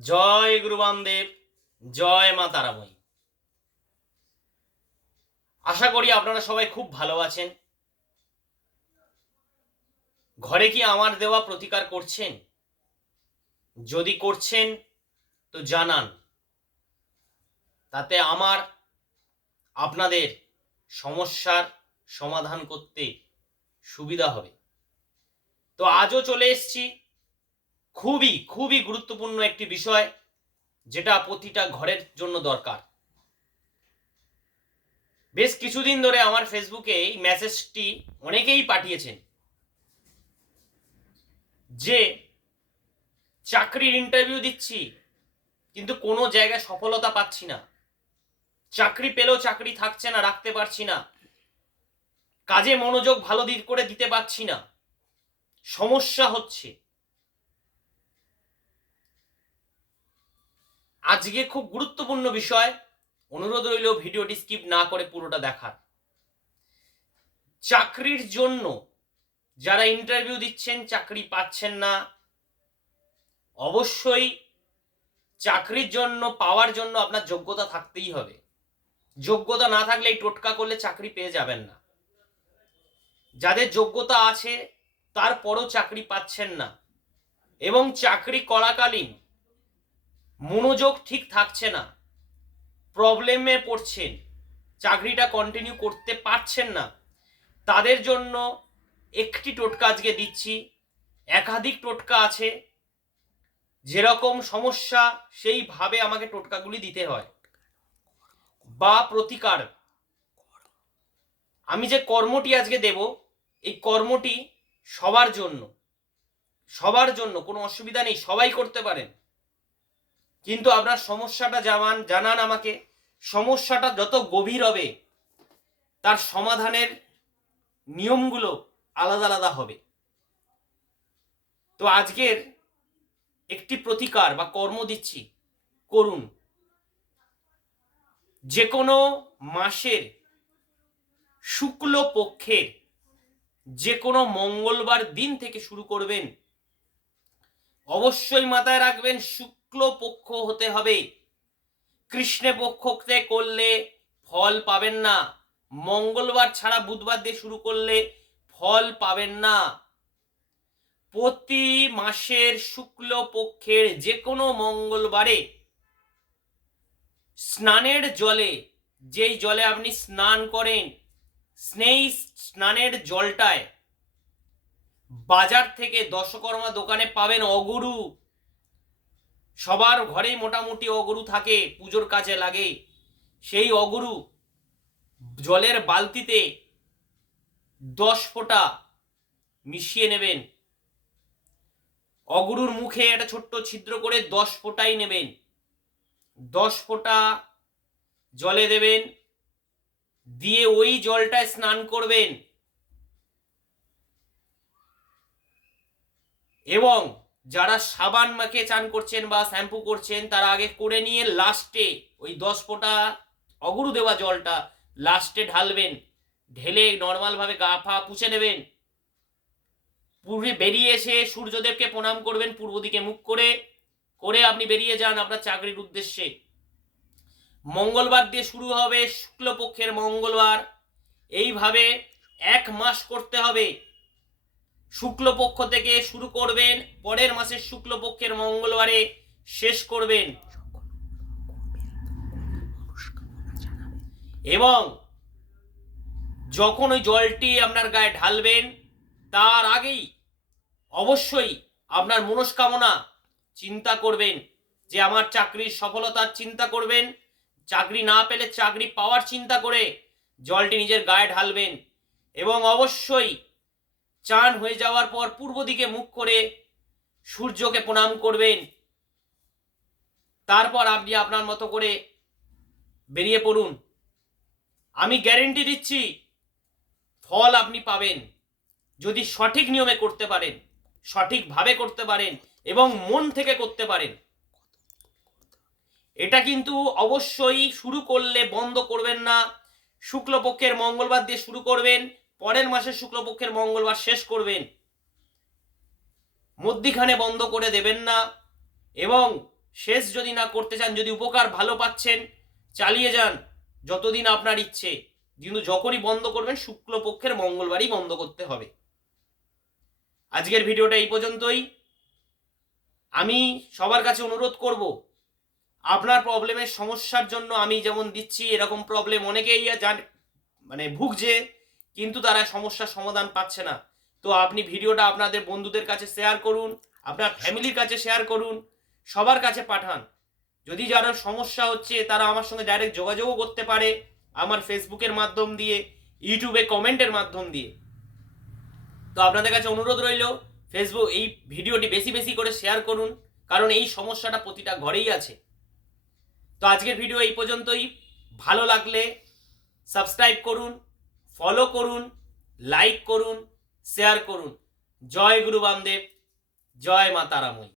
জয় গুরু বামদেব, জয় মা তারাময়ী। আশা করি আপনারা সবাই খুব ভালো আছেন। ঘরে কি আমার দেওয়া প্রতিকার করছেন? যদি করছেন, তো জানান। তাতে আমার, আপনাদের সমস্যার সমাধান করতে সুবিধা হবে। তো আজও চলে এসেছি খুবই খুবই গুরুত্বপূর্ণ একটি বিষয় যেটা প্রতিটা ঘরের জন্য দরকার। বেশ কিছুদিন ধরে আমার ফেসবুকে এই মেসেজটি অনেকেই পাঠিয়েছেন যে, চাকরির ইন্টারভিউ দিচ্ছি, কিন্তু কোনো জায়গায় সফলতা পাচ্ছি না। চাকরি পেলেও চাকরি থাকছে না, রাখতে পারছি না। কাজে মনোযোগ ভালো দিক করে দিতে পারছি না। সমস্যা হচ্ছে। আজকে খুব গুরুত্বপূর্ণ বিষয়। অনুরোধ রইল ভিডিওটি স্কিপ না করে পুরোটা দেখার। চাকরির জন্য যারা ইন্টারভিউ দিচ্ছেন, চাকরি পাচ্ছেন না, অবশ্যই চাকরির জন্য, পাওয়ার জন্য আপনার যোগ্যতা থাকতেই হবে। যোগ্যতা না থাকলে এই টোটকা করলে চাকরি পেয়ে যাবেন না। যাদের যোগ্যতা আছে, তারপরও চাকরি পাচ্ছেন না। এবং চাকরি করাকালীন মনোযোগ ঠিক থাকছে না। প্রবলেমে পড়ছেন, চাকরিটা কন্টিনিউ করতে পারছেন না। তাদের জন্য একটি টোটকা আজকে দিচ্ছি, একাধিক টোটকা আছে। যেরকম সমস্যা, সেইভাবে আমাকে টোটকাগুলি দিতে হয়। বা প্রতিকার। আমি যে কর্মটি আজকে দেব, এই কর্মটি সবার জন্য সবার জন্য, কোনো অসুবিধা নেই, সবাই করতে পারেন। কিন্তু আপনার সমস্যাটা জানান জানান আমাকে। সমস্যাটা যত গভীর হবে, তার সমাধানের নিয়মগুলো আলাদা আলাদা হবে। তো আজকের একটি প্রতিকার বা কর্ম দিচ্ছি, করুন। যে কোনো মাসের শুক্ল পক্ষের যে কোনো মঙ্গলবার দিন থেকে শুরু করবেন, অবশ্যই মাথায় রাখবেন শুক্ল পক্ষ হতে হবে। কৃষ্ণ পক্ষতে করলে ফল পাবেন না। মঙ্গলবার ছাড়া বুধবার দিয়ে শুরু করলে ফল পাবেন না। প্রতি মাসের শুক্ল পক্ষের যে কোনো মঙ্গলবারে স্নানের জলে, যেই জলে আপনি স্নান করেন স্নেই স্নানের জলটায় বাজার থেকে দশকর্মা দোকানে পাবেন অগুরু। সবার ঘরেই মোটামুটি অগুরু থাকে, পুজোর কাজে লাগে। সেই অগুরু জলের বালতিতে দশ ফোঁটা মিশিয়ে নেবেন। অগুরুর মুখে একটা ছোট্ট ছিদ্র করে দশ ফোঁটাই নেবেন। দশ ফোঁটা জলে দেবেন, দিয়ে ওই জলটায় স্নান করবেন। এবং যারা সাবান মাখে চান করছেন বা শ্যাম্পু করছেন, তারা আগে করে নিয়ে লাস্টে ওই দশ ফোঁটা অগুরু দেওয়া জলটা লাস্টে ঢালবেন। ঢেলে নর্মালভাবে গা ফা পুছে নেবেন। পূর্বে বেরিয়ে এসে সূর্যদেবকে প্রণাম করবেন, পূর্ব দিকে মুখ করে। করে আপনি বেরিয়ে যান আপনার চাকরির উদ্দেশ্যে। মঙ্গলবার দিয়ে শুরু হবে শুক্লপক্ষের মঙ্গলবার। এইভাবে এক মাস করতে হবে। শুক্লপক্ষ থেকে শুরু করবেন, পরের মাসের শুক্লপক্ষের মঙ্গলবারে শেষ করবেন। এবং যখন ওই জলটি আপনার গায়ে ঢালবেন, তার আগেই অবশ্যই আপনার মনস্কামনা চিন্তা করবেন যে আমার চাকরির সফলতার চিন্তা করবেন। চাকরি না পেলে চাকরি পাওয়ার চিন্তা করে জলটি নিজের গায়ে ঢালবেন। এবং অবশ্যই চান হয়ে যাওয়ার পর পূর্ব দিকে মুখ করে সূর্যকে প্রণাম করবেন। তারপর আপনি আপনার মতো করে বেরিয়ে পড়ুন। আমি গ্যারেন্টি দিচ্ছি, ফল আপনি পাবেন। যদি সঠিক নিয়মে করতে পারেন, সঠিকভাবে করতে পারেন এবং মন থেকে করতে পারেন, এটা কিন্তু অবশ্যই শুরু করলে বন্ধ করবেন না। শুক্লপক্ষের মঙ্গলবার দিয়ে শুরু করবেন। পরের মাসের শুক্লপক্ষের মঙ্গলবার শেষ করবেন। মধ্যিখানে বন্ধ করে দেবেন না এবং শেষ যদি না করতে চান, যদি উপকার ভালো পাচ্ছেন, চালিয়ে যান যতদিন আপনার ইচ্ছে। কিন্তু যখনই বন্ধ করবেন, শুক্লপক্ষের মঙ্গলবারই বন্ধ করতে হবে। আজকের ভিডিওটা এই পর্যন্তই। আমি সবার কাছে অনুরোধ করব, আপনার প্রবলেমের সমস্যার জন্য আমি যেমন দিচ্ছি, এরকম প্রবলেম অনেকেই যান মানে ভুগছে। কিন্তু তারা সমস্যার সমাধান পাচ্ছে না। তো আপনি ভিডিওটা আপনাদের বন্ধুদের কাছে শেয়ার করুন, আপনার ফ্যামিলির কাছে শেয়ার করুন, সবার কাছে পাঠান। যদি যারা সমস্যা হচ্ছে, তারা আমার সঙ্গে ডাইরেক্ট যোগাযোগও করতে পারে আমার ফেসবুকের মাধ্যম দিয়ে ইউটিউবে কমেন্টের মাধ্যম দিয়ে। তো আপনাদের কাছে অনুরোধ রইল ফেসবুক এই ভিডিওটি বেশি বেশি করে শেয়ার করুন, কারণ এই সমস্যাটা প্রতিটা ঘরেই আছে। তো আজকের ভিডিও এই পর্যন্তই। ভালো লাগলে সাবস্ক্রাইব করুন ফলো করুন লাইক করুন শেয়ার করুন। জয় গুরু বামদেব জয় মা তারাময়ী।